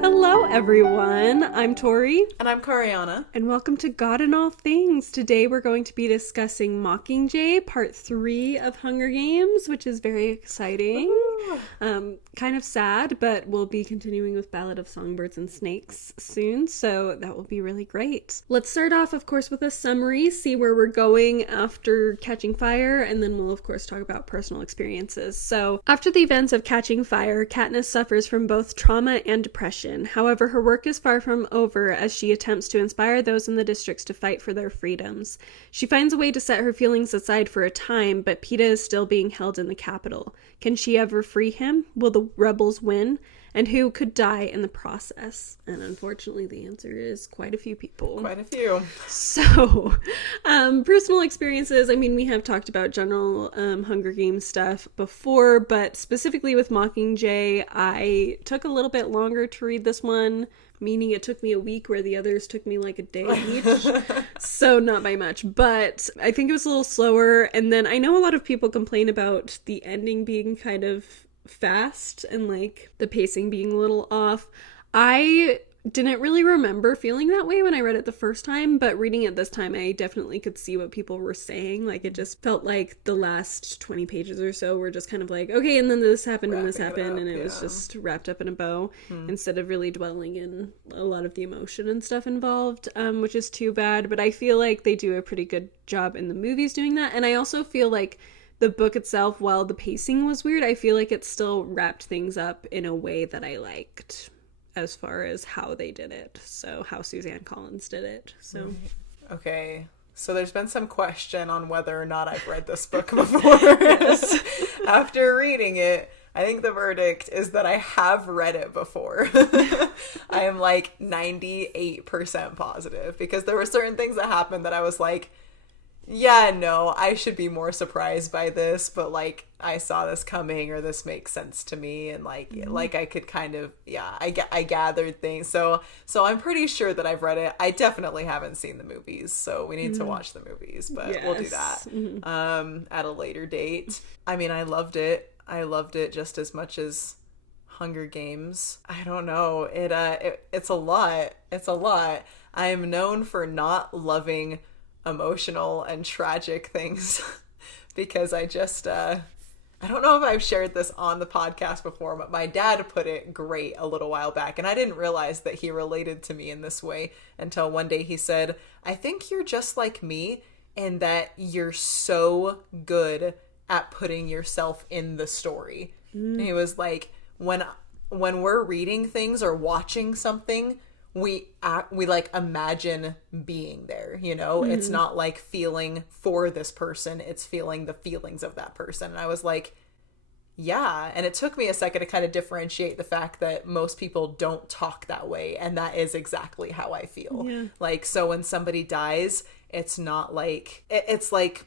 Hello, everyone. I'm Tori. And I'm Coriana. And welcome to God in All Things. Today we're going to be discussing Mockingjay, part 3 of Hunger Games, which is very exciting. Kind of sad, but we'll be continuing with Ballad of Songbirds and Snakes soon, so that will be really great. Let's start off, of course, with a summary, see where we're going after Catching Fire, and then we'll, of course, talk about personal experiences. So, after the events of Catching Fire, Katniss suffers from both trauma and depression. However, her work is far from over as she attempts to inspire those in the districts to fight for their freedoms. She finds a way to set her feelings aside for a time, but Peeta is still being held in the capital. Can she ever free him? Will the rebels win? And who could die in the process? And unfortunately, the answer is quite a few people. Quite a few. So, personal experiences. I mean, we have talked about general Hunger Games stuff before, but specifically with Mockingjay, I took a little bit longer to read this one, meaning it took me a week where the others took me like a day each. So not by much, but I think it was a little slower. And then I know a lot of people complain about the ending being kind of fast and like the pacing being a little off. I didn't really remember feeling that way when I read it the first time, but reading it this time I definitely could see what people were saying. Like, it just felt like the last 20 pages or so were just kind of like, okay, and then this happened and this happened, and it was just wrapped up in a bow instead of really dwelling in a lot of the emotion and stuff involved, which is too bad. But I feel like they do a pretty good job in the movies doing that, and I also feel like the book itself, while the pacing was weird, I feel like it still wrapped things up in a way that I liked as far as how they did it. So how Suzanne Collins did it. So Okay. So there's been some question on whether or not I've read this book before. Yes. After reading it, I think the verdict is that I have read it before. I am like 98% positive because there were certain things that happened that I was like, yeah, no, I should be more surprised by this, but like I saw this coming, or this makes sense to me, and like I could kind of, I gathered things. So I'm pretty sure that I've read it. I definitely haven't seen the movies, so we need to watch the movies, but we'll do that at a later date. I mean, I loved it. I loved it just as much as Hunger Games. I don't know. It's a lot. It's a lot. I am known for not loving emotional and tragic things because I just I don't know if I've shared this on the podcast before, but my dad put it great a little while back, and I didn't realize that he related to me in this way until one day he said, I think you're just like me in that you're so good at putting yourself in the story. And he was like, when we're reading things or watching something, we like imagine being there, you know? It's not like feeling for this person, it's feeling the feelings of that person. And I was like, yeah. And it took me a second to kind of differentiate the fact that most people don't talk that way, and that is exactly how I feel. Like, so when somebody dies, it's not like, it's like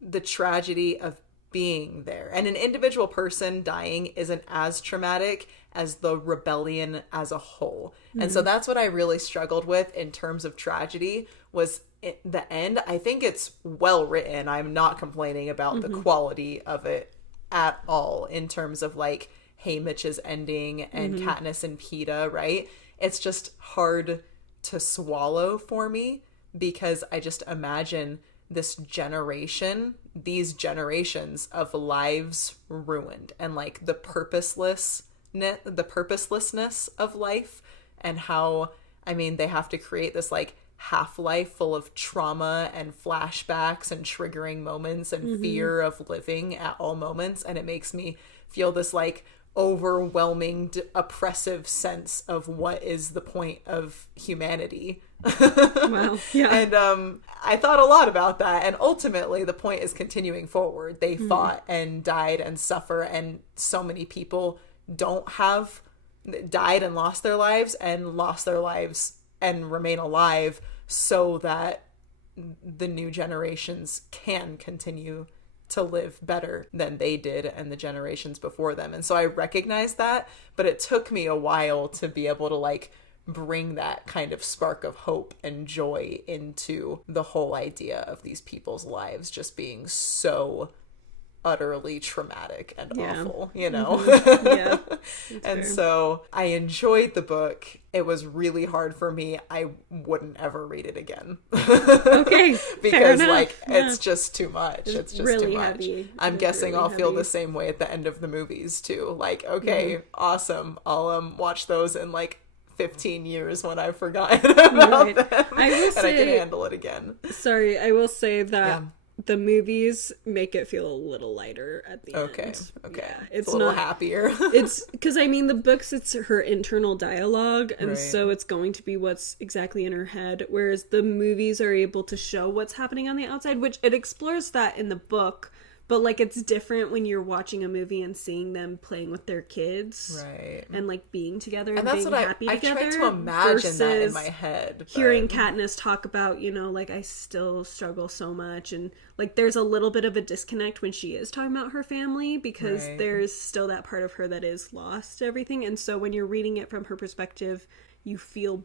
the tragedy of being there. And an individual person dying isn't as traumatic as the rebellion as a whole. And so that's what I really struggled with in terms of tragedy, was the end. I think it's well written. I'm not complaining about the quality of it at all in terms of like Haymitch's ending and Katniss and Peeta, right? It's just hard to swallow for me because I just imagine these generations of lives ruined, and like the purposelessness of life, and how, I mean, they have to create this like half-life full of trauma and flashbacks and triggering moments and fear of living at all moments. And it makes me feel this like overwhelming oppressive sense of what is the point of humanity. Wow. Yeah. And I thought a lot about that, and ultimately the point is continuing forward. They fought and died and suffer, and so many people died and lost their lives and remain alive so that the new generations can continue to live better than they did and the generations before them. And so I recognize that, but it took me a while to be able to like bring that kind of spark of hope and joy into the whole idea of these people's lives just being so utterly traumatic and Yeah. awful, you know? Yeah. And fair. so I enjoyed the book. It was really hard for me. I wouldn't ever read it again. Okay, fair Because enough. like Yeah. it's just too much. It's just really too much. heavy. I'm It is guessing really I'll feel heavy. the same way at the end of the movies too. Like, okay, awesome. I'll watch those in like 15 years when I've forgotten about Right. them I will and I can say, handle it again. sorry, I will say that Yeah. the movies make it feel a little lighter at the Okay. end. Okay. Yeah, It's it's a little not. happier. It's because I mean the books, it's her internal dialogue, and Right. so it's going to be what's exactly in her head, whereas the movies are able to show what's happening on the outside, which it explores that in the book, but like it's different when you're watching a movie and seeing them playing with their kids Right. and like being together And and that's being what happy I together. tried to imagine that in versus my head. But... hearing Katniss talk about, you know, like I still struggle so much, and like there's a little bit of a disconnect when she is talking about her family because Right. there's still that part of her that is lost to everything, and so when you're reading it from her perspective, you feel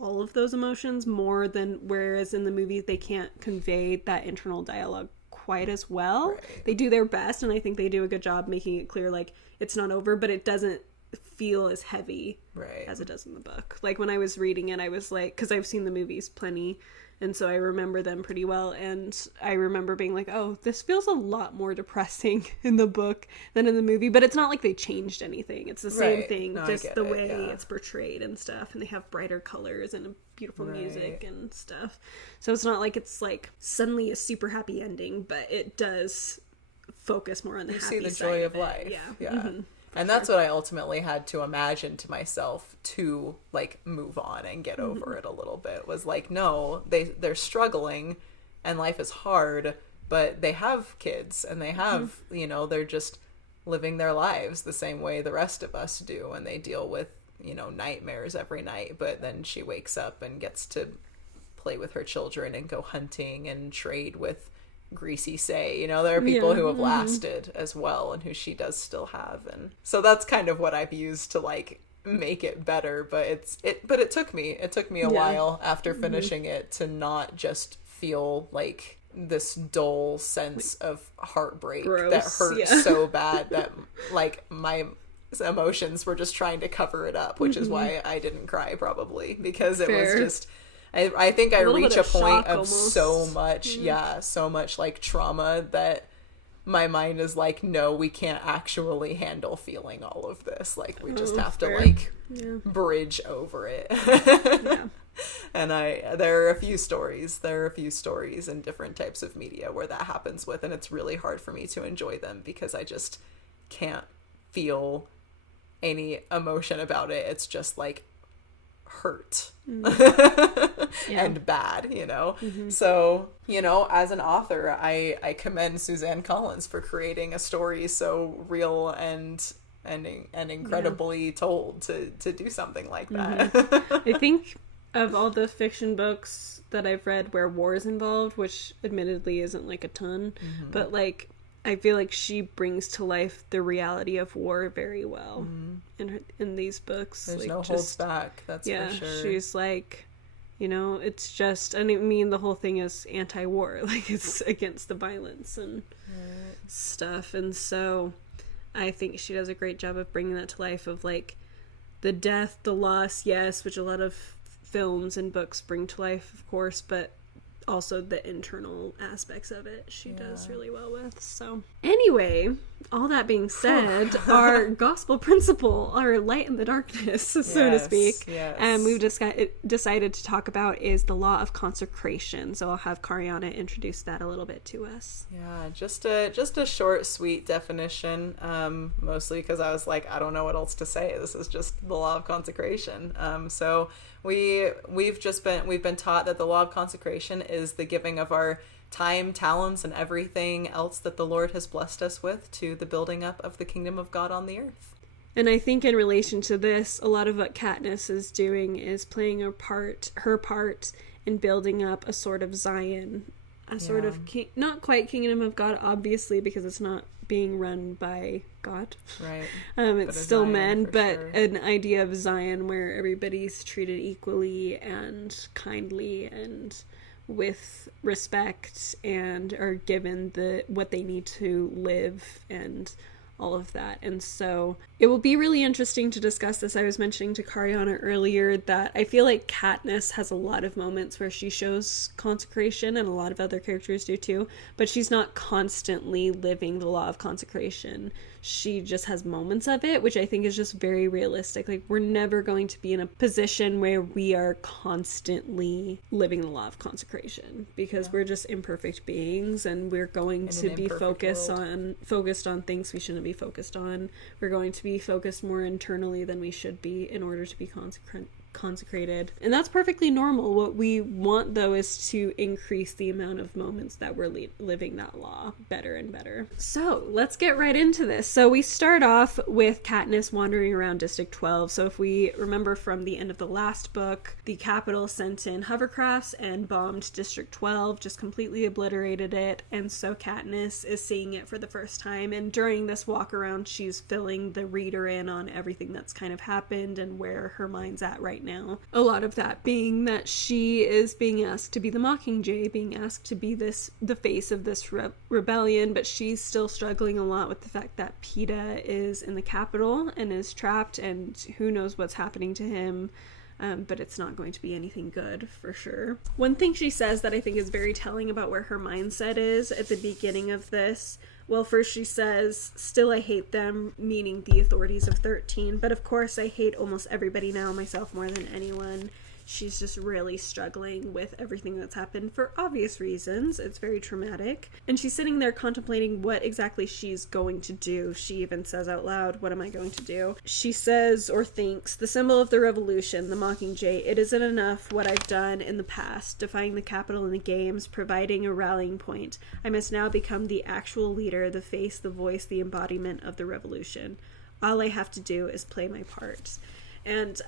all of those emotions more than, whereas in the movie they can't convey that internal dialogue quite as well. Right. They do their best, and I think they do a good job making it clear like it's not over, but it doesn't feel as heavy Right. as it does in the book. Like when I was reading it, I was like, because I've seen the movies plenty, and so I remember them pretty well, and I remember being like, oh, this feels a lot more depressing in the book than in the movie, but it's not like they changed anything. It's the same Right. thing, No, I just get the it, way yeah. it's portrayed and stuff, and they have brighter colors and beautiful Right. music and stuff. So it's not like it's like suddenly a super happy ending, but it does focus more on the You happy see the side joy of of it. life. Yeah. Yeah. Mhm. And that's what I ultimately had to imagine to myself to like move on and get over it a little bit, was like, no, they're struggling and life is hard, but they have kids and they have, you know, they're just living their lives the same way the rest of us do, and they deal with, you know, nightmares every night, but then she wakes up and gets to play with her children and go hunting and trade with Greasy Say. You know, there are people Yeah, who have lasted as well and who she does still have, and so that's kind of what I've used to like make it better. But it took me a while after finishing it to not just feel like this dull sense of heartbreak Gross, that hurt yeah. so bad that like my emotions were just trying to cover it up, which is why I didn't cry, probably, because it Fair. was just I think I A little reach bit a of point shock of almost. so much so much like trauma that my mind is like, no, we can't actually handle feeling all of this, like we just have to fair. like Yeah. bridge over it. Yeah. And there are a few stories in different types of media where that happens with, and it's really hard for me to enjoy them because I just can't feel any emotion about it. It's just like hurt and bad, you know. So, you know, as an author, I commend Suzanne Collins for creating a story so real and incredibly told to do something like that. I think of all the fiction books that I've read where war is involved, which admittedly isn't like a ton, but like I feel like she brings to life the reality of war very well in these books. There's like, no holds back, that's yeah, for sure. she's like, you know, it's just, I mean, the whole thing is anti-war, like it's against the violence and stuff, and so I think she does a great job of bringing that to life, of like the death, the loss, yes, which a lot of films and books bring to life, of course, but also the internal aspects of it she does really well with. So anyway, all that being said, our gospel principle, our light in the darkness, so to speak, and we've decided to talk about is the law of consecration. So I'll have Kariana introduce that a little bit to us. Yeah, just a short, sweet definition, mostly because I was like, I don't know what else to say. This is just the law of consecration. So we've been taught that the law of consecration is the giving of our time, talents, and everything else that the Lord has blessed us with to the building up of the kingdom of God on the earth. And I think in relation to this, a lot of what Katniss is doing is playing her part in building up a sort of Zion, a sort of not quite kingdom of God, obviously, because it's not being run by God. Right. It's still Zion, men, for but sure. an idea of Zion where everybody's treated equally and kindly and with respect and are given what they need to live and all of that. And so it will be really interesting to discuss this. I was mentioning to Kariana earlier that I feel like Katniss has a lot of moments where she shows consecration, and a lot of other characters do too, but she's not constantly living the law of consecration. She just has moments of it, which I think is just very realistic. Like, we're never going to be in a position where we are constantly living the law of consecration, because we're just imperfect beings, and we're going to be focused on things we shouldn't be focused on. We're going to be focused more internally than we should be in order to be consecrated, and that's perfectly normal. What we want, though, is to increase the amount of moments that we're living that law better and better. So let's get right into this. So we start off with Katniss wandering around District 12. So if we remember from the end of the last book, the Capitol sent in hovercrafts and bombed District 12, just completely obliterated it, and so Katniss is seeing it for the first time, and during this walk around she's filling the reader in on everything that's kind of happened and where her mind's at right now. A lot of that being that she is being asked to be the Mockingjay, being asked to be the face of this rebellion, but she's still struggling a lot with the fact that Peeta is in the Capitol and is trapped, and who knows what's happening to him. But it's not going to be anything good, for sure. One thing she says that I think is very telling about where her mindset is at the beginning of this, well, first she says, "Still I hate them," meaning the authorities of 13, but of course I hate almost everybody now, myself more than anyone. She's just really struggling with everything that's happened for obvious reasons. It's very traumatic. And she's sitting there contemplating what exactly she's going to do. She even says out loud, "What am I going to do?" She says or thinks, "The symbol of the revolution, the Mockingjay, it isn't enough what I've done in the past, defying the Capitol in the games, providing a rallying point. I must now become the actual leader, the face, the voice, the embodiment of the revolution. All I have to do is play my part." And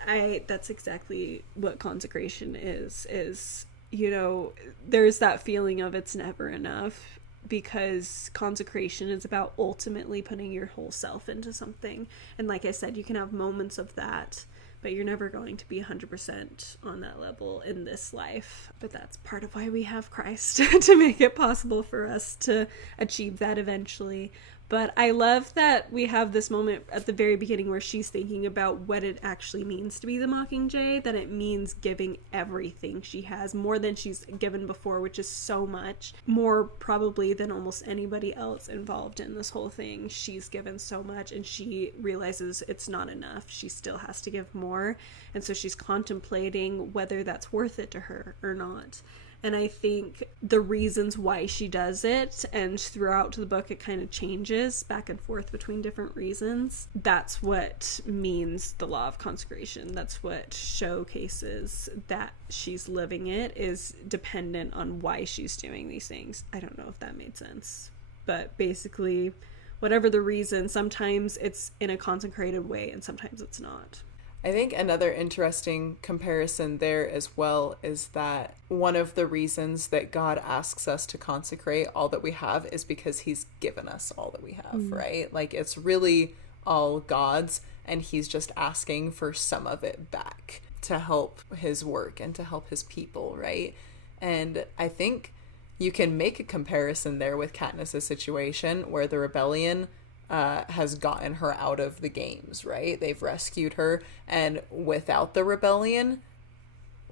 that's exactly what consecration is, you know, there's that feeling of it's never enough, because consecration is about ultimately putting your whole self into something. And like I said, you can have moments of that, but you're never going to be 100% on that level in this life. But that's part of why we have Christ, to make it possible for us to achieve that eventually. But I love that we have this moment at the very beginning where she's thinking about what it actually means to be the Mockingjay, that it means giving everything she has, more than she's given before, which is so much, more probably than almost anybody else involved in this whole thing. She's given so much, and she realizes it's not enough. She still has to give more, and so she's contemplating whether that's worth it to her or not. And I think the reasons why she does it, and throughout the book it kind of changes back and forth between different reasons, that's what means the law of consecration. That's what showcases that she's living it, is dependent on why she's doing these things. I don't know if that made sense. But basically, whatever the reason, sometimes it's in a consecrated way and sometimes it's not. I think another interesting comparison there as well is that one of the reasons that God asks us to consecrate all that we have is because he's given us all that we have, right? Like, it's really all God's, and he's just asking for some of it back to help his work and to help his people, right? And I think you can make a comparison there with Katniss' situation, where the rebellion has gotten her out of the games, right? They've rescued her, and without the rebellion,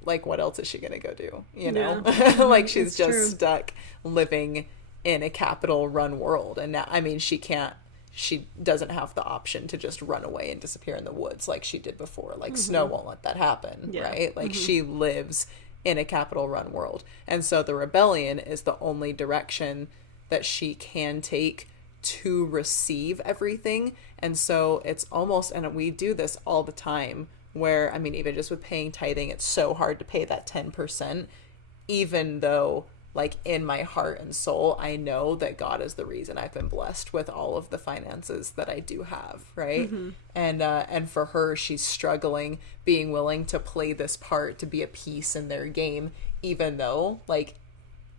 like, what else is she gonna go do, you know? Yeah. Like, she's just true. Stuck living in a Capitol run world, and now, I mean, she doesn't have the option to just run away and disappear in the woods like she did before. Like, Snow won't let that happen, right? Like, she lives in a Capitol run world, and so the rebellion is the only direction that she can take to receive everything. And so it's almost, and we do this all the time, where, I mean, even just with paying tithing, it's so hard to pay that 10%, even though, like, in my heart and soul, I know that God is the reason I've been blessed with all of the finances that I do have, right? And for her, she's struggling, being willing to play this part, to be a piece in their game, even though, like,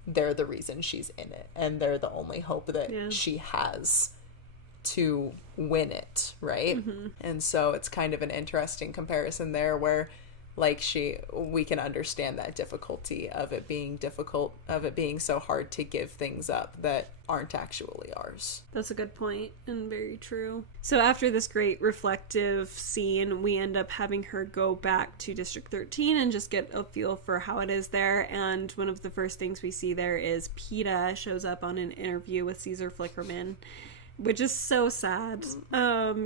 they're the reason she's in it, and they're the only hope that she has to win it, right? And so it's kind of an interesting comparison there, where like we can understand that difficulty of it being difficult, of it being so hard to give things up that aren't actually ours. That's a good point, and very true. So after this great reflective scene, we end up having her go back to District 13 and just get a feel for how it is there. And one of the first things we see there is PETA shows up on an interview with Caesar Flickerman, which is so sad.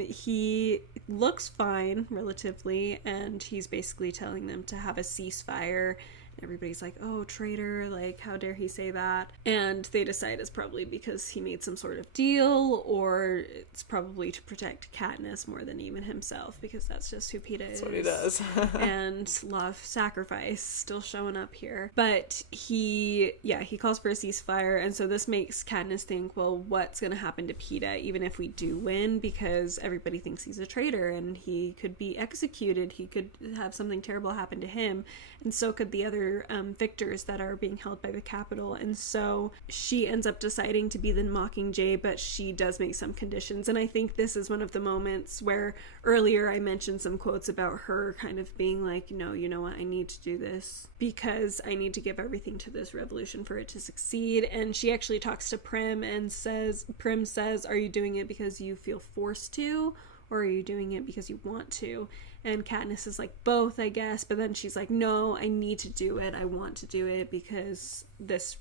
He looks fine, relatively, and he's basically telling them to have a ceasefire. Everybody's like, oh, traitor, like, how dare he say that? And they decide it's probably because he made some sort of deal, or it's probably to protect Katniss more than even himself, because that's just who PETA is. That's what he does. And law of sacrifice still showing up here. But he calls for a ceasefire, and so this makes Katniss think, well, what's going to happen to PETA even if we do win? Because everybody thinks he's a traitor, and he could be executed. He could have something terrible happen to him, and so could the other victors that are being held by the Capitol. And so she ends up deciding to be the Mockingjay, but she does make some conditions. And I think this is one of the moments where earlier I mentioned some quotes about her kind of being like, no, you know what, I need to do this because I need to give everything to this revolution for it to succeed. And she actually talks to Prim and Prim says, are you doing it because you feel forced to, or are you doing it because you want to? And Katniss is like, both, I guess. But then she's like, no, I need to do it. I want to do it because this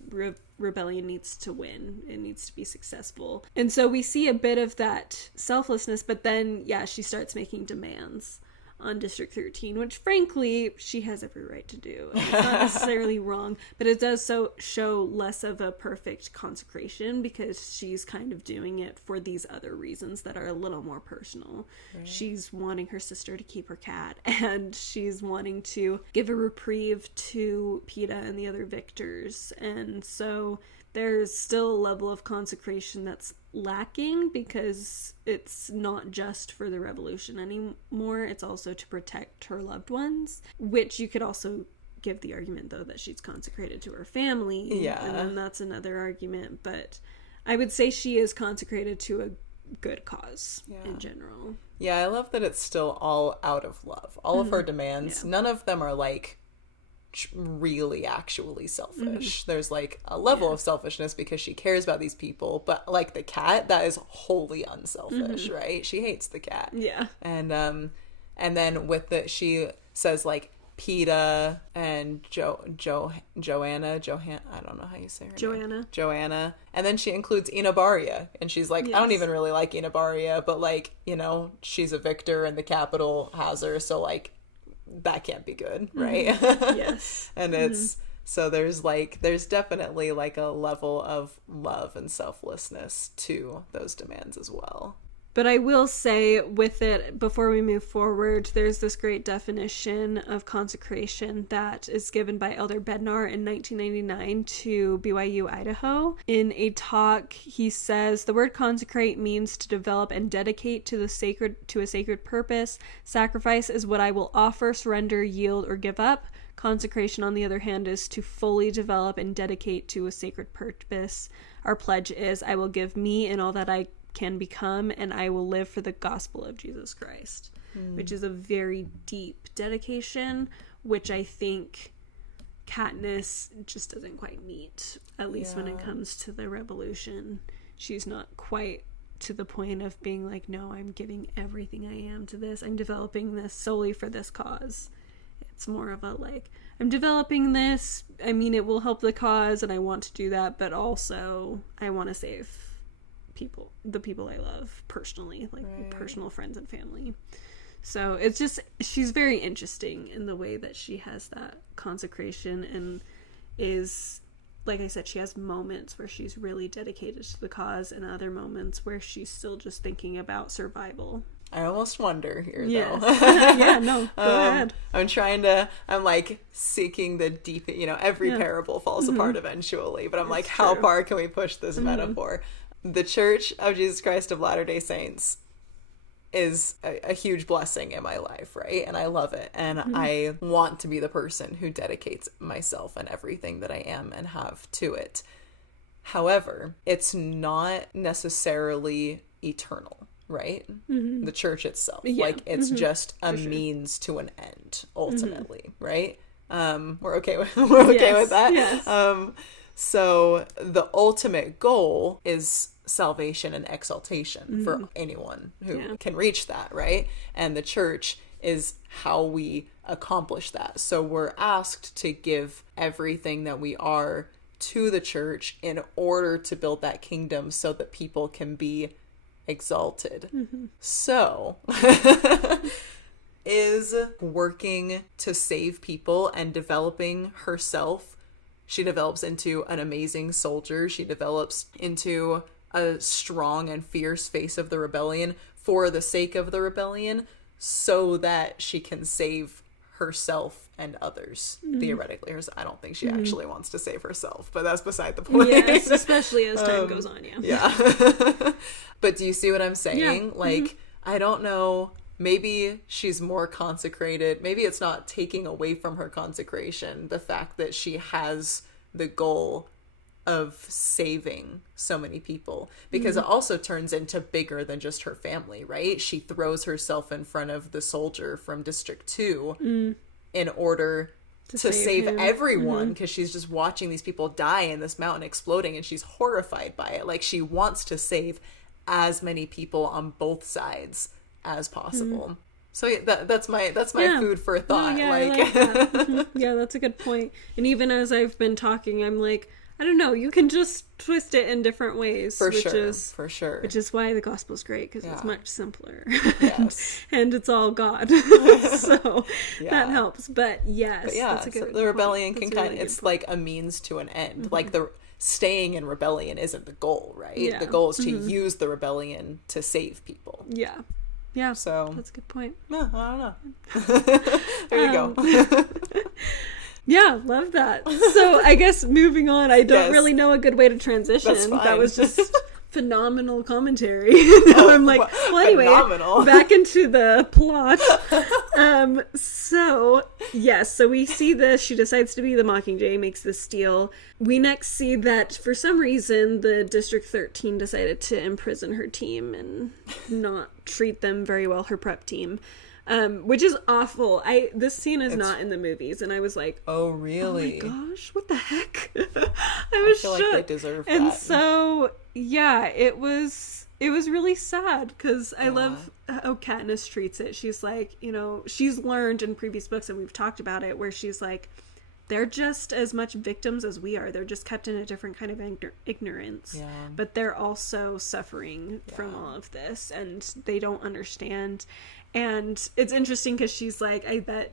rebellion needs to win. It needs to be successful. And so we see a bit of that selflessness. But then, she starts making demands on District 13, which frankly she has every right to do. It's not necessarily wrong, but it does show less of a perfect consecration because she's kind of doing it for these other reasons that are a little more personal. Right. She's wanting her sister to keep her cat, and she's wanting to give a reprieve to PETA and the other victors, and so there's still a level of consecration that's lacking because it's not just for the revolution anymore. It's also to protect her loved ones, which you could also give the argument, though, that she's consecrated to her family. Yeah. And then that's another argument. But I would say she is consecrated to a good cause in general. Yeah, I love that it's still all out of love. All of her demands, none of them are like really actually selfish. There's like a level of selfishness because she cares about these people, but like the cat, that is wholly unselfish, right? She hates the cat. And then she says like PETA and Joanna, I don't know how you say her name. Joanna. And then she includes Inabaria, and she's like, I don't even really like Inabaria, but like, you know, she's a victor and the Capitol has her, so like that can't be good, right? Yes. And it's so there's definitely like a level of love and selflessness to those demands as well. But I will say with it, before we move forward, there's this great definition of consecration that is given by Elder Bednar in 1999 to BYU, Idaho. In a talk, he says, the word consecrate means to develop and dedicate to a sacred purpose. Sacrifice is what I will offer, surrender, yield, or give up. Consecration, on the other hand, is to fully develop and dedicate to a sacred purpose. Our pledge is, I will give me and all that I can become, and I will live for the gospel of Jesus Christ, which is a very deep dedication, which I think Katniss just doesn't quite meet, at least when it comes to the revolution. She's not quite to the point of being like, no, I'm giving everything I am to this. I'm developing this solely for this cause. It's more of a like, I'm developing this, I mean, it will help the cause and I want to do that, but also I want to save the people I love personally, like personal friends and family. So it's just, she's very interesting in the way that she has that consecration and is, like I said, she has moments where she's really dedicated to the cause and other moments where she's still just thinking about survival. I almost wonder here, though. Yeah, no, go ahead. I'm like seeking the deep, you know, every parable falls apart eventually, but I'm like, how far can we push this metaphor? The Church of Jesus Christ of Latter-day Saints is a huge blessing in my life, right? And I love it. And I want to be the person who dedicates myself and everything that I am and have to it. However, it's not necessarily eternal, right? The church itself. Yeah. Like, it's just a means to an end, ultimately, right? We're okay with that. Yes. So the ultimate goal is salvation and exaltation for anyone who can reach that, right? And the church is how we accomplish that. So we're asked to give everything that we are to the church in order to build that kingdom so that people can be exalted. So is working to save people and developing herself. She develops into an amazing soldier. She develops into a strong and fierce face of the rebellion for the sake of the rebellion, so that she can save herself and others, theoretically. I don't think she actually wants to save herself, but that's beside the point. Yes, especially as time goes on, Yeah. But do you see what I'm saying? Yeah. Like, I don't know, maybe she's more consecrated. Maybe it's not taking away from her consecration, the fact that she has the goal of saving so many people, because it also turns into bigger than just her family, right? She throws herself in front of the soldier from District 2 in order to save everyone, because she's just watching these people die in this mountain exploding, and she's horrified by it. Like, she wants to save as many people on both sides as possible. So yeah, that's my food for thought. No, yeah, I like that. Yeah, that's a good point. And even as I've been talking, I'm like, I don't know, you can just twist it in different ways. For sure. Which is why the gospel's great, because it's much simpler. Yes. And it's all God. So that helps. But yes, that's a good so the rebellion point. can it's like a means to an end. Like, the staying in rebellion isn't the goal, right? Yeah. The goal is to use the rebellion to save people. Yeah. Yeah. So that's a good point. No, I don't know. There you go. Yeah, love that. So I guess moving on, I don't really know a good way to transition. That's fine. That was just phenomenal commentary. I'm like, well, anyway, back into the plot. So we see this. She decides to be the Mockingjay, makes this deal. We next see that for some reason the District 13 decided to imprison her team and not treat them very well, her prep team. Which is awful. This scene is not in the movies, and I was like, oh really? Oh my gosh, what the heck? I feel shook. Like they deserve that. And so yeah, it was really sad, because I love how Katniss treats it. She's like, she's learned in previous books, and we've talked about it, where she's like, they're just as much victims as we are. They're just kept in a different kind of ignorance. Yeah. But they're also suffering from all of this, and they don't understand. And it's interesting because she's like, I bet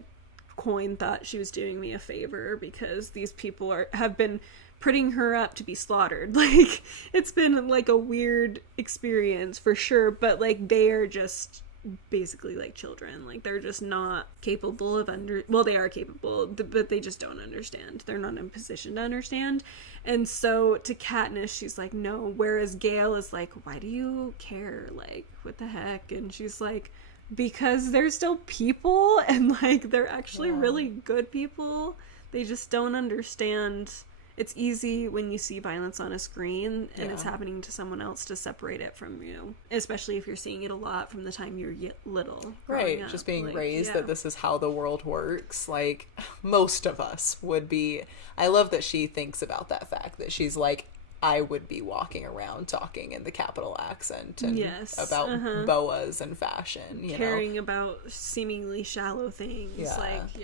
Coin thought she was doing me a favor, because these people have been putting her up to be slaughtered. Like, it's been like a weird experience for sure, but like, they are just basically like children. Like, they're just not capable of well, they are capable, but they just don't understand. They're not in a position to understand. And so to Katniss, she's like, no. Whereas Gale is like, why do you care? Like, what the heck? And she's like, because they're still people, and like, they're actually really good people. They just don't understand. It's easy when you see violence on a screen and it's happening to someone else to separate it from you, especially if you're seeing it a lot from the time you're little. Right, just being raised that this is how the world works. Like, most of us would be. I love that she thinks about that fact, that she's like, I would be walking around talking in the capital accent and about boas and fashion, caring about seemingly shallow things.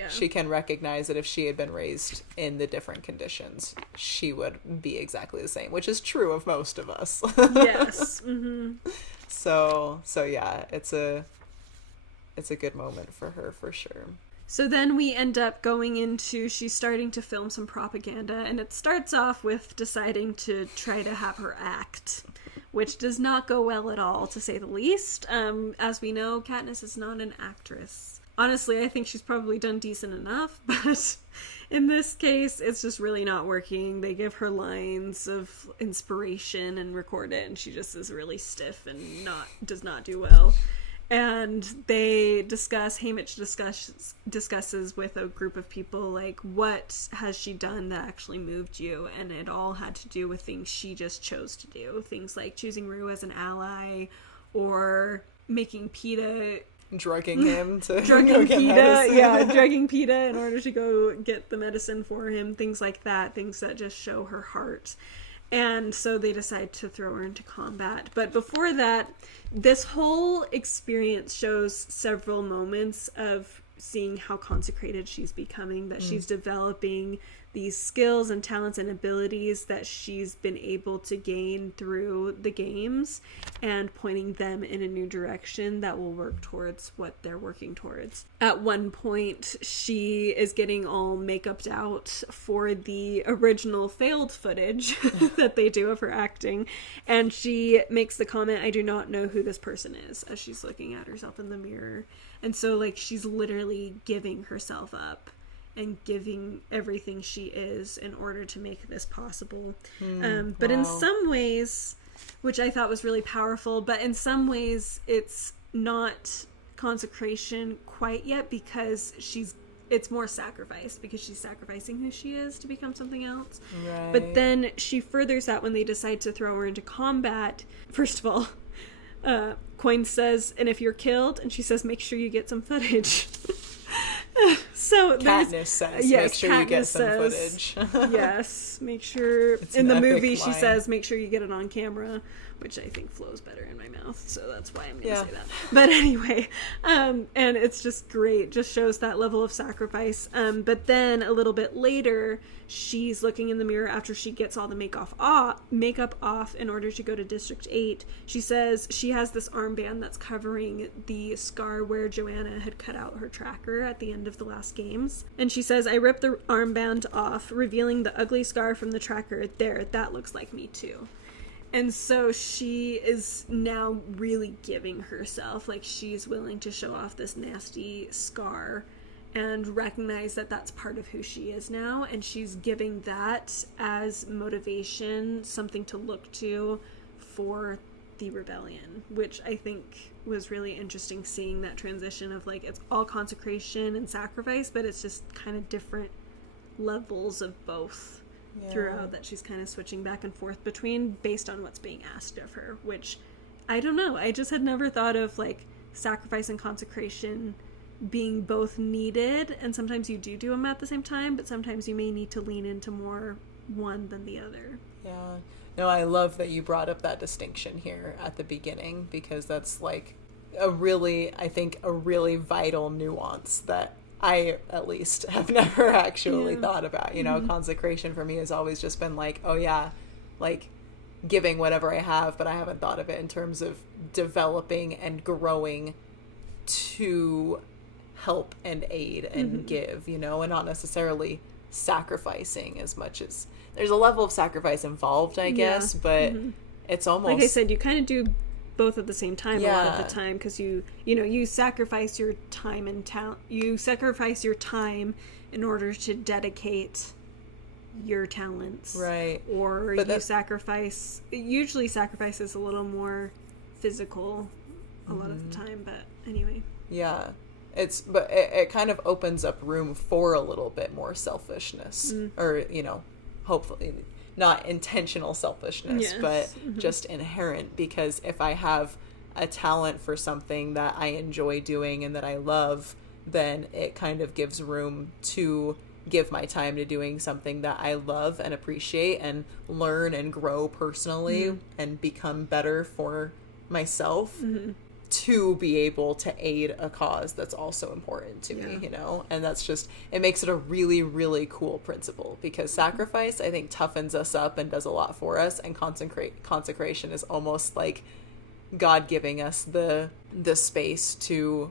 She can recognize that if she had been raised in the different conditions, she would be exactly the same, which is true of most of us. Yes. So yeah, it's a good moment for her, for sure. So then we end up going into, she's starting to film some propaganda, and it starts off with deciding to try to have her act, which does not go well at all, to say the least. As we know, Katniss is not an actress. Honestly, I think she's probably done decent enough, but in this case, it's just really not working. They give her lines of inspiration and record it, and she just is really stiff and does not do well. And they Haymitch discusses with a group of people, like, what has she done that actually moved you? And it all had to do with things she just chose to do. Things like choosing Rue as an ally, or making Peta drugging him to drugging go get Peta, medicine. yeah, drugging Peta in order to go get the medicine for him, things like that, things that just show her heart. And so they decide to throw her into combat. But before that, this whole experience shows several moments of seeing how consecrated she's becoming, that she's developing these skills and talents and abilities that she's been able to gain through the games, and pointing them in a new direction that will work towards what they're working towards. At one point, she is getting all make-upped out for the original failed footage that they do of her acting, and she makes the comment, "I do not know who this person is," as she's looking at herself in the mirror. And so, like, she's literally giving herself up and giving everything she is in order to make this possible. But in some ways, which I thought was really powerful, but in some ways it's not consecration quite yet, because it's more sacrifice, because she's sacrificing who she is to become something else. Right. But then she furthers that when they decide to throw her into combat. First of all, Coin says, "And if you're killed," and she says, "make sure you get some footage." So Katniss says, yes, make sure Katniss you get some says, footage. yes, make sure. It's In an the epic movie, she line. says, "make sure you get it on camera," which I think flows better in my mouth, so that's why I'm going to Yeah. say that. But anyway, and it's just great. Just shows that level of sacrifice. But then a little bit later, she's looking in the mirror after she gets all the makeup off in order to go to District 8. She says she has this armband that's covering the scar where Joanna had cut out her tracker at the end of the last games. And she says, "I ripped the armband off, revealing the ugly scar from the tracker. There, that looks like me too." And so she is now really giving herself, like, she's willing to show off this nasty scar and recognize that that's part of who she is now, and she's giving that as motivation, something to look to for the rebellion, which I think was really interesting, seeing that transition of, like, it's all consecration and sacrifice, but it's just kind of different levels of both throughout, that she's kind of switching back and forth between based on what's being asked of her, which I don't know, I just had never thought of, like, sacrifice and consecration being both needed, and sometimes you do them at the same time, but sometimes you may need to lean into more one than the other. Yeah. No, I love that you brought up that distinction here at the beginning, because that's, like, a really vital nuance that I, at least, have never actually thought about. You know, consecration for me has always just been like, oh yeah, like, giving whatever I have, but I haven't thought of it in terms of developing and growing to help and aid and give, you know, and not necessarily sacrificing as much as there's a level of sacrifice involved, I guess, but it's almost, like I said, you kind of do both at the same time a lot of the time, because you sacrifice your time and talent, you sacrifice your time in order to dedicate your talents, right? Or but sacrifice is a little more physical a lot of the time, but anyway. Yeah. But it kind of opens up room for a little bit more selfishness, or, you know, hopefully not intentional selfishness, but just inherent, because if I have a talent for something that I enjoy doing and that I love, then it kind of gives room to give my time to doing something that I love and appreciate and learn and grow personally and become better for myself, to be able to aid a cause that's also important to me, you know? And that's just, it makes it a really, really cool principle, because sacrifice, I think, toughens us up and does a lot for us, and consecration is almost like God giving us the space to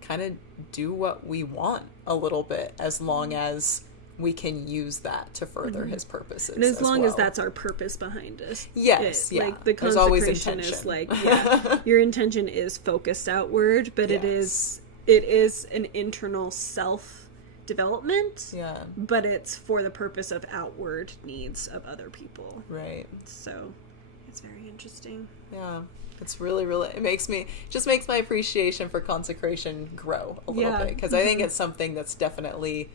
kind of do what we want a little bit, as long as we can use that to further his purposes. And as long as that's our purpose behind us. Yes, Like, the there's always consecration intention. is like, your intention is focused outward, but it is an internal self development. Yeah. But it's for the purpose of outward needs of other people. Right. So it's very interesting. Yeah. It's really, really, just makes my appreciation for consecration grow a little bit, because I think it's something that's definitely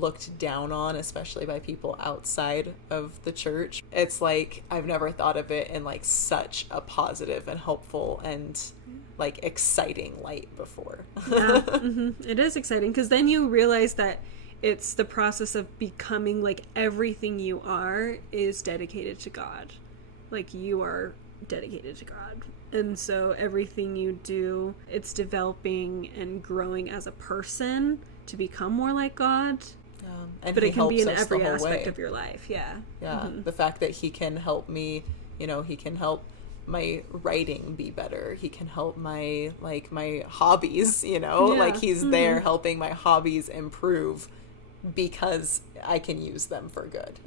looked down on, especially by people outside of the church. It's like I've never thought of it in like such a positive and helpful and like exciting light before. Yeah, it is exciting because then you realize that it's the process of becoming, like, everything you are is dedicated to God. Like, you are dedicated to God. And so everything you do, it's developing and growing as a person to become more like God. And but it can be in helps us every the whole aspect way. of your life. Yeah. Yeah. The fact that he can help me, you know, he can help my writing be better. He can help my hobbies, you know, Yeah. like he's there helping my hobbies improve because I can use them for good.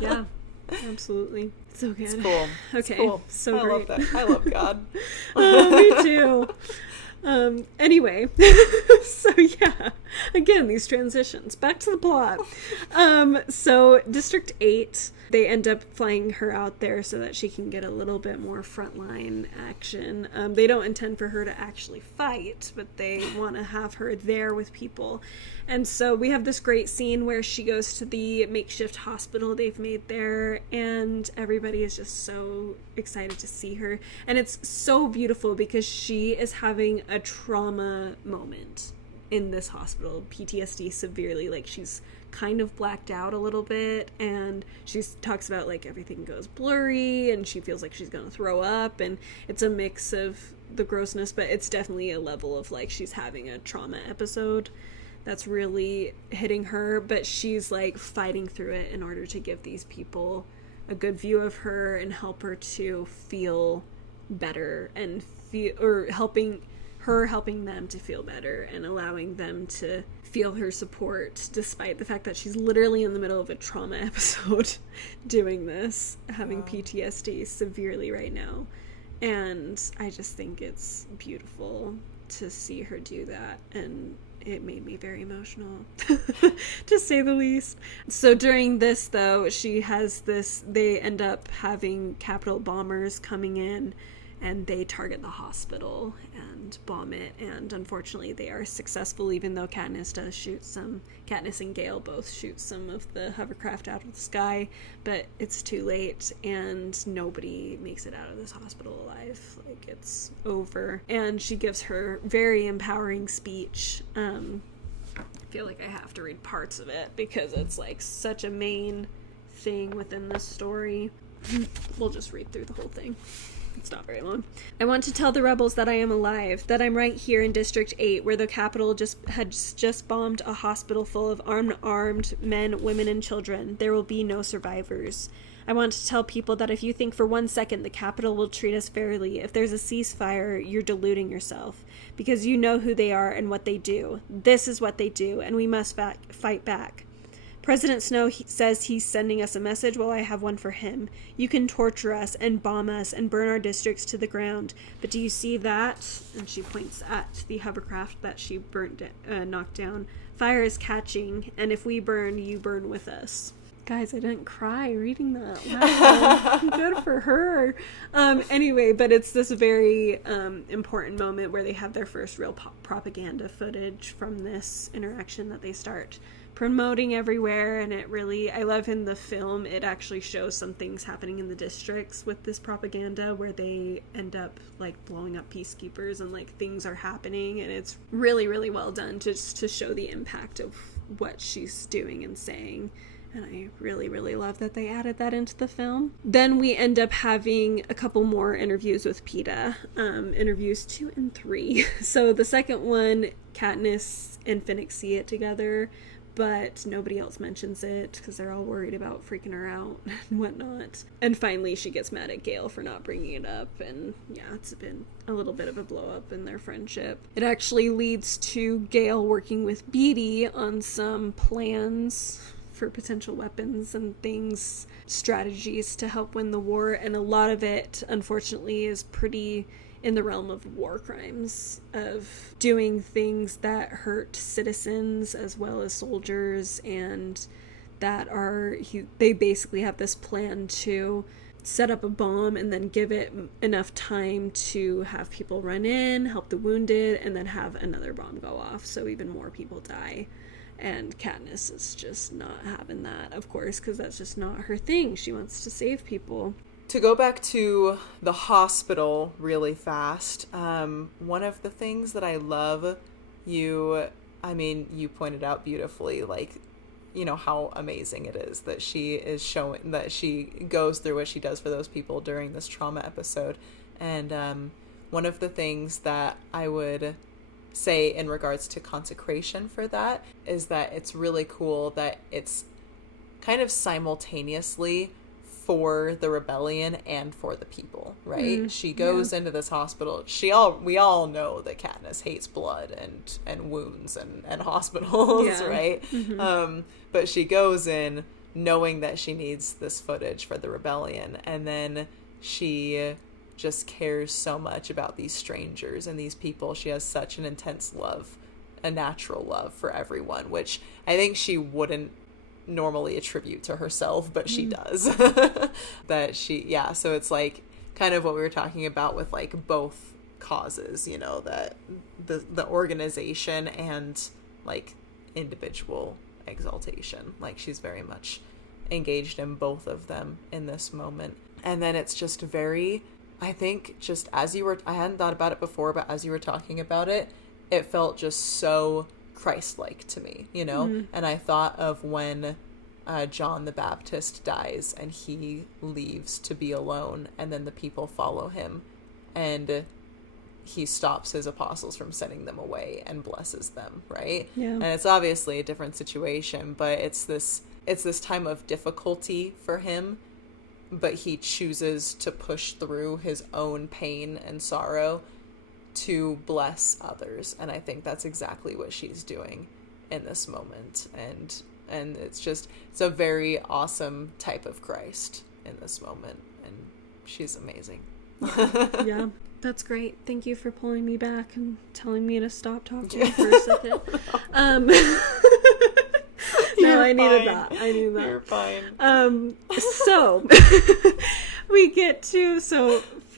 Yeah, absolutely. So good. It's cool. Okay, It's cool. so I great. love that. I love God. Oh, me too. Anyway, so yeah, again, these transitions. Back to the plot. So District 8, they end up flying her out there so that she can get a little bit more frontline action. They don't intend for her to actually fight, but they want to have her there with people. And so we have this great scene where she goes to the makeshift hospital they've made there, and everybody is just so excited to see her. And it's so beautiful because she is having a trauma moment in this hospital. PTSD severely, like she's kind of blacked out a little bit, and she talks about like everything goes blurry and she feels like she's gonna throw up, and it's a mix of the grossness, but it's definitely a level of like she's having a trauma episode that's really hitting her, but she's like fighting through it in order to give these people a good view of her and help her to feel better and helping them to feel better and allowing them to feel her support despite the fact that she's literally in the middle of a trauma episode doing this, having PTSD severely right now. And I just think it's beautiful to see her do that, and it made me very emotional, to say the least. So during this, though, they end up having Capitol bombers coming in, and they target the hospital and bomb it, and unfortunately they are successful, even though Katniss and Gale both shoot some of the hovercraft out of the sky, but it's too late, and nobody makes it out of this hospital alive. Like, it's over. And she gives her very empowering speech. I feel like I have to read parts of it because it's like such a main thing within this story. We'll just read through the whole thing. It's not very long. I want to tell the rebels that I am alive, that I'm right here in District 8, where the Capitol had just bombed a hospital full of armed men, women, and children. There will be no survivors. I want to tell people that if you think for 1 second the Capitol will treat us fairly, if there's a ceasefire, you're deluding yourself. Because you know who they are and what they do. This is what they do, and we must fight back. President Snow says he's sending us a message. Well, I have one for him. You can torture us and bomb us and burn our districts to the ground. But do you see that? And she points at the hovercraft that she knocked down. Fire is catching, and if we burn, you burn with us. Guys, I didn't cry reading that. Wow. Good for her. Anyway, but it's this very important moment where they have their first real propaganda footage from this interaction that they start promoting everywhere. And I love in the film, it actually shows some things happening in the districts with this propaganda where they end up like blowing up peacekeepers and like things are happening, and it's really, really well done to show the impact of what she's doing and saying. And I really, really love that they added that into the film. Then we end up having a couple more interviews with Peeta, interviews 2 and 3. So the second one, Katniss and Finnick see it together, but nobody else mentions it because they're all worried about freaking her out and whatnot. And finally, she gets mad at Gale for not bringing it up, and yeah, it's been a little bit of a blow up in their friendship. It actually leads to Gale working with Beetee on some plans for potential weapons and things, strategies to help win the war, and a lot of it, unfortunately, is pretty in the realm of war crimes, of doing things that hurt citizens as well as soldiers, and they basically have this plan to set up a bomb and then give it enough time to have people run in, help the wounded, and then have another bomb go off so even more people die. And Katniss is just not having that, of course, because that's just not her thing. She wants to save people. To go back to the hospital really fast, one of the things that I love, you pointed out beautifully, like, you know, how amazing it is that she is showing that she goes through what she does for those people during this trauma episode. And one of the things that I would say in regards to consecration for that is that it's really cool that it's kind of simultaneously for the rebellion and for the people, right? She goes into this hospital. We all know that Katniss hates blood and wounds and hospitals, right? But she goes in knowing that she needs this footage for the rebellion, and then she just cares so much about these strangers and these people. She has such an intense love, a natural love for everyone, which I think she wouldn't normally attribute to herself, but she does. So it's like kind of what we were talking about with like both causes, you know, that the organization and like individual exaltation, like she's very much engaged in both of them in this moment. And then it's just very, I think, just as you were, I hadn't thought about it before, but as you were talking about it, it felt just so Christ-like to me, you know? And I thought of when John the Baptist dies and he leaves to be alone, and then the people follow him, and he stops his apostles from sending them away and blesses them, right? Yeah. And it's obviously a different situation, but it's this time of difficulty for him, but he chooses to push through his own pain and sorrow to bless others. And I think that's exactly what she's doing in this moment. And it's a very awesome type of Christ in this moment. And she's amazing. Yeah, that's great. Thank you for pulling me back and telling me to stop talking for a second. No, I needed that. You're fine. So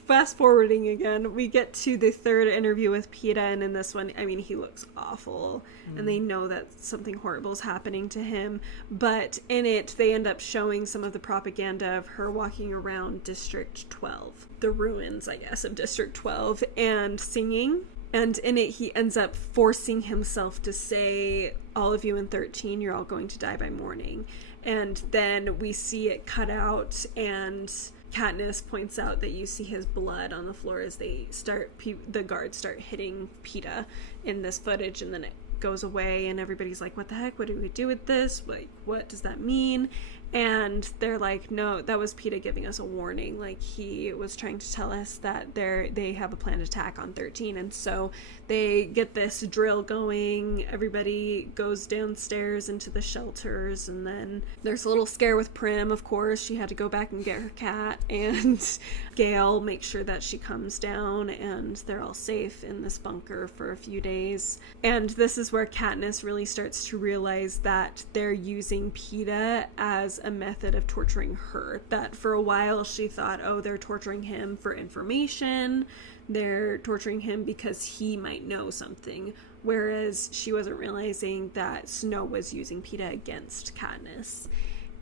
fast forwarding again, we get to the third interview with Peeta, and in this one, I mean, he looks awful, and they know that something horrible is happening to him, but in it, they end up showing some of the propaganda of her walking around District 12, the ruins, I guess, of District 12, and singing. And in it, he ends up forcing himself to say, all of you in 13, you're all going to die by morning. And then we see it cut out, and Katniss points out that you see his blood on the floor as the guards start hitting Peeta in this footage, and then it goes away, and everybody's like, what the heck? What do we do with this? Like, what does that mean? And they're like, no, that was Peeta giving us a warning. Like, he was trying to tell us that they have a planned attack on 13. And so they get this drill going. Everybody goes downstairs into the shelters. And then there's a little scare with Prim, of course. She had to go back and get her cat. And Gale makes sure that she comes down. And they're all safe in this bunker for a few days. And this is where Katniss really starts to realize that they're using Peeta as a method of torturing her. That for a while she thought, oh, they're torturing him for information, they're torturing him because he might know something, whereas she wasn't realizing that Snow was using Peeta against Katniss,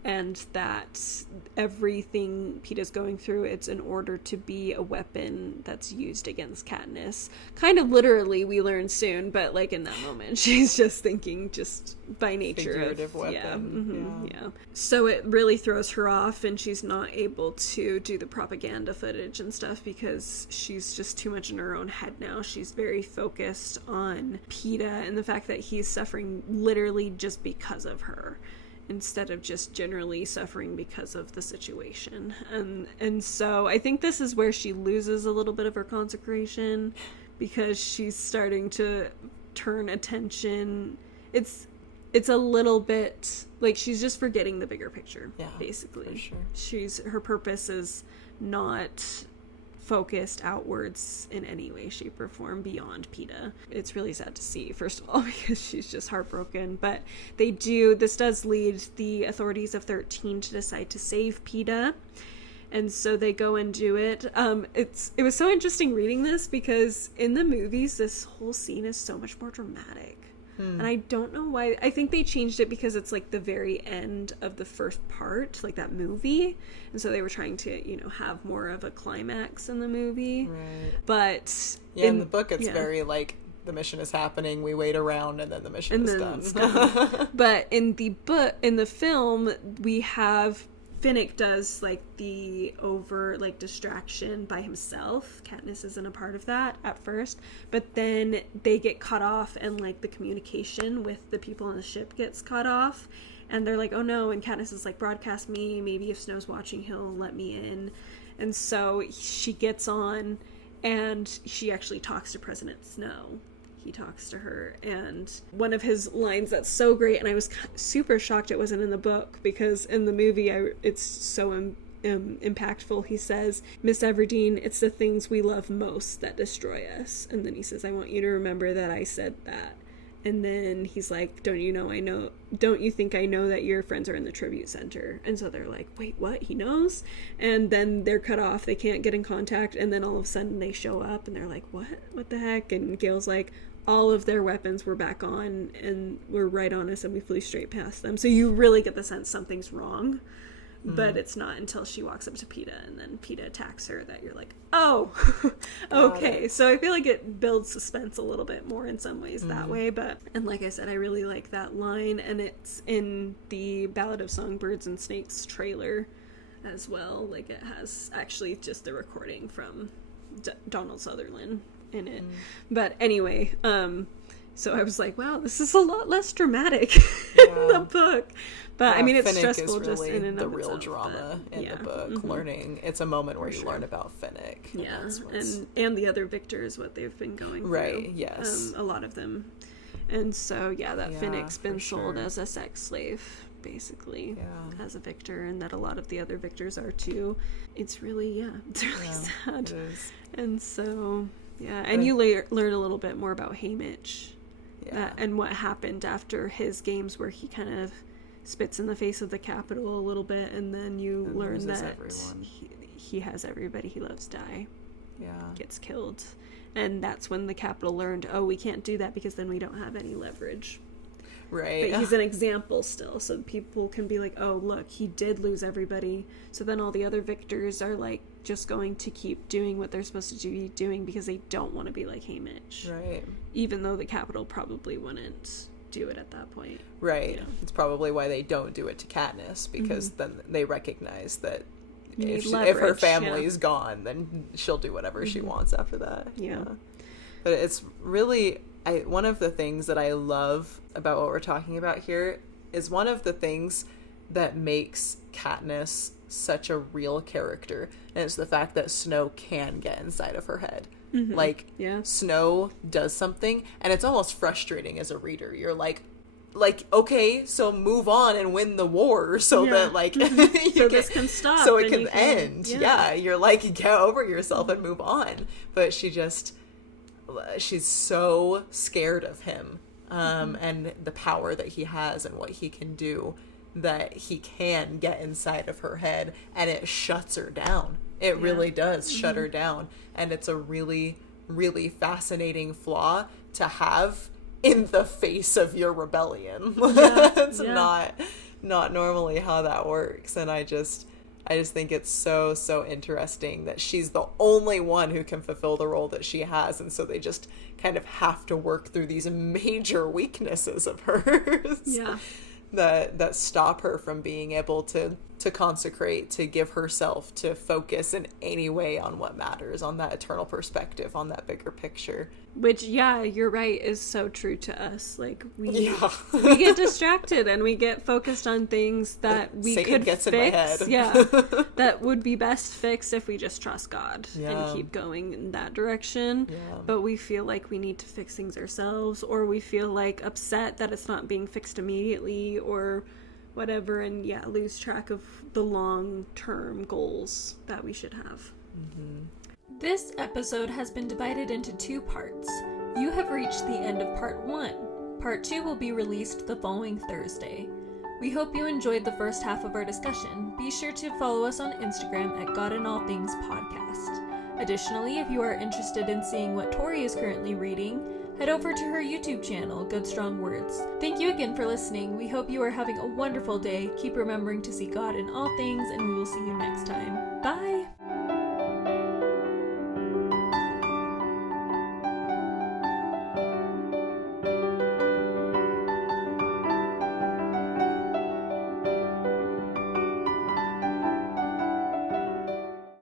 and that everything Peeta's going through, it's in order to be a weapon that's used against Katniss. Kind of literally, we learn soon, but like in that moment, she's just thinking just by nature figurative weapon. Yeah. So it really throws her off, and she's not able to do the propaganda footage and stuff because she's just too much in her own head now. She's very focused on Peeta and the fact that he's suffering literally just because of her, instead of just generally suffering because of the situation. And so I think this is where she loses a little bit of her consecration, because she's starting to turn attention. It's a little bit like she's just forgetting the bigger picture, basically. For sure. Her purpose is not focused outwards in any way, shape, or form beyond Peeta. It's really sad to see, first of all, because she's just heartbroken. But this does lead the authorities of 13 to decide to save Peeta. And so they go and do it. It was so interesting reading this, because in the movies, this whole scene is so much more dramatic. And I don't know why. I think they changed it because it's like the very end of the first part, like that movie. And so they were trying to, have more of a climax in the movie. Right. But in the book, it's very like, the mission is happening, we wait around, and then the mission is done. It's done. But in the film, we have Finnick does like the over like distraction by himself. Katniss isn't a part of that at first, but then they get cut off, and like the communication with the people on the ship gets cut off, and they're like, oh no, and Katniss is like, broadcast me, maybe if Snow's watching he'll let me in. And so she gets on and she actually talks to President Snow. He talks to her, and one of his lines that's so great, and I was super shocked it wasn't in the book, because in the movie it's so impactful. He says, Miss Everdeen, it's the things we love most that destroy us. And then he says, I want you to remember that I said that. And then he's like, don't you think I know that your friends are in the tribute center? And so they're like, wait, what? He knows? And then they're cut off. They can't get in contact. And then all of a sudden they show up and they're like, what the heck? And Gail's like, all of their weapons were back on and were right on us, and we flew straight past them. So you really get the sense something's wrong. But it's not until she walks up to Peeta and then Peeta attacks her that you're like, oh, okay. So I feel like it builds suspense a little bit more in some ways that way. And like I said, I really like that line, and it's in the Ballad of Songbirds and Snakes trailer as well. Like, it has actually just the recording from Donald Sutherland in it. But anyway, so I was like, wow, this is a lot less dramatic in the book. But I mean, it's Finnick stressful is just really in and the of real itself, drama but, in the book. Learning, it's a moment where you learn about Finnick. Yeah, and the other victors, what they've been going through. Right, yes. A lot of them. And so, that Finnick's been sold as a sex slave, basically, as a victor, and that a lot of the other victors are too. It's really, sad. It is. And so, and you learn a little bit more about Haymitch. And what happened after his games, where he kind of spits in the face of the Capitol a little bit, and then you learn that he has everybody he loves die. Gets killed. And that's when the Capitol learned, we can't do that because then we don't have any leverage. Right. But he's an example still, so people can be like, oh, look, he did lose everybody. So then all the other victors are like just going to keep doing what they're supposed to be doing because they don't want to be like Haymitch. Right. Even though the Capitol probably wouldn't do it at that point. Right. It's probably why they don't do it to Katniss, because then they recognize that if her family's gone, then she'll do whatever she wants after that. Yeah. But it's really, one of the things that I love about what we're talking about here is one of the things that makes Katniss such a real character, and it's the fact that Snow can get inside of her head. Snow does something, and it's almost frustrating as a reader. You're like, okay, so move on and win the war so that this can stop, so it can end. You're like, get over yourself and move on. But she's so scared of him, and the power that he has and what he can do, that he can get inside of her head, and it shuts her down. It really does shut her down, and it's a really, really fascinating flaw to have in the face of your rebellion. It's not normally how that works, and I just think it's so interesting that she's the only one who can fulfill the role that she has, and so they just kind of have to work through these major weaknesses of hers that stop her from being able to consecrate, to give herself, to focus in any way on what matters, on that eternal perspective, on that bigger picture. Which, you're right, is so true to us. Like, we get distracted and we get focused on things that we Satan could gets fix. In my head. That would be best fixed if we just trust God and keep going in that direction. But we feel like we need to fix things ourselves, or we feel like upset that it's not being fixed immediately, or whatever, and lose track of the long-term goals that we should have. This episode has been divided into 2 parts. You have reached the end of part 1. Part 2 will be released the following Thursday. We hope you enjoyed the first half of our discussion. Be sure to follow us on Instagram at God in All Things Podcast. Additionally, if you are interested in seeing what Tori is currently reading, head over to her YouTube channel, Good Strong Words. Thank you again for listening. We hope you are having a wonderful day. Keep remembering to see God in all things, and we will see you next time. Bye!